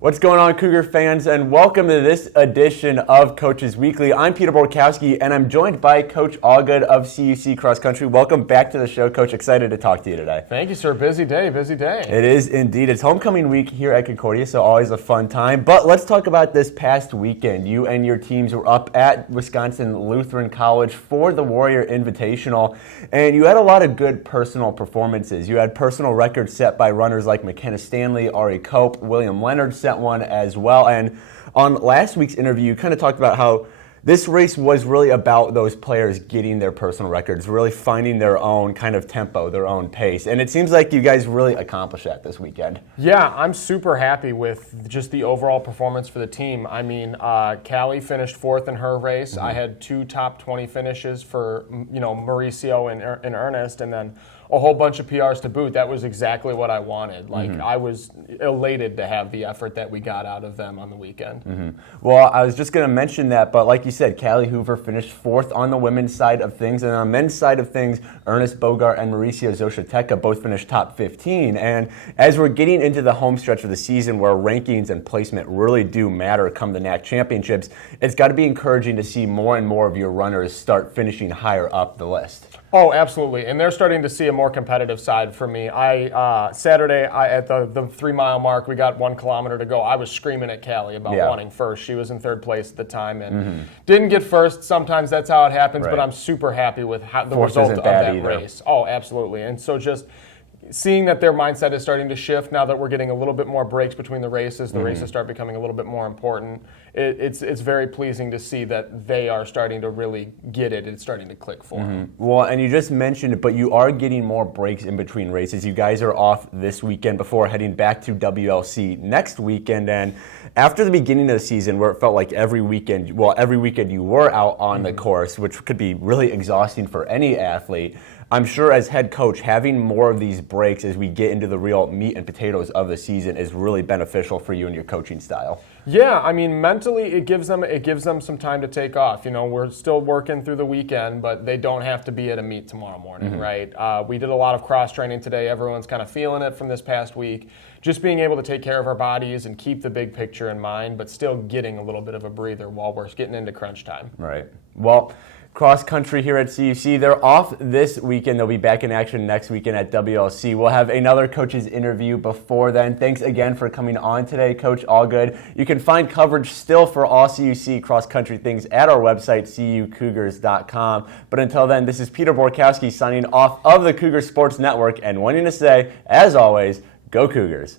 What's going on, Cougar fans, and welcome to this edition of Coaches Weekly. I'm Peter Borkowski, and I'm joined by Coach Allgood of CUC Cross Country. Welcome back to the show, Coach. Excited to talk to you today. Thank you, sir. Busy day, busy day. It is indeed. It's homecoming week here at Concordia, so always a fun time. But let's talk about this past weekend. You and your teams were up at Wisconsin Lutheran College for the Warrior Invitational, and you had a lot of good personal performances. You had personal records set by runners like McKenna Stanley, Ari Cope, William Leonard set one as well. And on last week's interview, you kind of talked about how this race was really about those players getting their personal records, really finding their own kind of tempo, their own pace. And it seems like you guys really accomplished that this weekend. Yeah, I'm super happy with just the overall performance for the team. I mean, Callie finished fourth in her race. I had two top 20 finishes for, Mauricio and Ernest, and then a whole bunch of PRs to boot. That was exactly what I wanted. I was elated to have the effort that we got out of them on the weekend. Well, I was just going to mention that, but like you said, Callie Hoover finished fourth on the women's side of things, and on the men's side of things, Ernest Bogart and Mauricio Zoshateca both finished top 15. And as we're getting into the home stretch of the season where rankings and placement really do matter come the NAC championships, it's got to be encouraging to see more and more of your runners start finishing higher up the list. Oh, absolutely. And they're starting to see a more competitive side for me. Saturday, at the 3 mile mark, we got 1 kilometer to go. I was screaming at Callie about wanting first. She was in third place at the time and didn't get first. Sometimes that's how it happens, but I'm super happy with the result of that race. Oh, absolutely. And so just seeing that their mindset is starting to shift now that we're getting a little bit more breaks between the races, the races start becoming a little bit more important. It's very pleasing to see that they are starting to really get it. It's starting to click for them. Well, and you just mentioned it, but you are getting more breaks in between races. You guys are off this weekend before heading back to WLC next weekend. And after the beginning of the season, where it felt like every weekend you were out on the course, which could be really exhausting for any athlete, I'm sure as head coach, having more of these breaks as we get into the real meat and potatoes of the season is really beneficial for you and your coaching style. Yeah, I mean, mentally it gives them some time to take off. We're still working through the weekend, but they don't have to be at a meet tomorrow morning, right? We did a lot of cross training today. Everyone's kind of feeling it from this past week. Just being able to take care of our bodies and keep the big picture in mind, but still getting a little bit of a breather while we're getting into crunch time. Right. Well, cross country here at CUC, they're off this weekend. They'll be back in action next weekend at WLC. We'll have another coach's interview before then. Thanks again for coming on today, Coach Allgood. You can find coverage still for all CUC cross country things at our website, cucougars.com. But until then, this is Peter Borkowski signing off of the Cougar Sports Network and wanting to say, as always, go Cougars.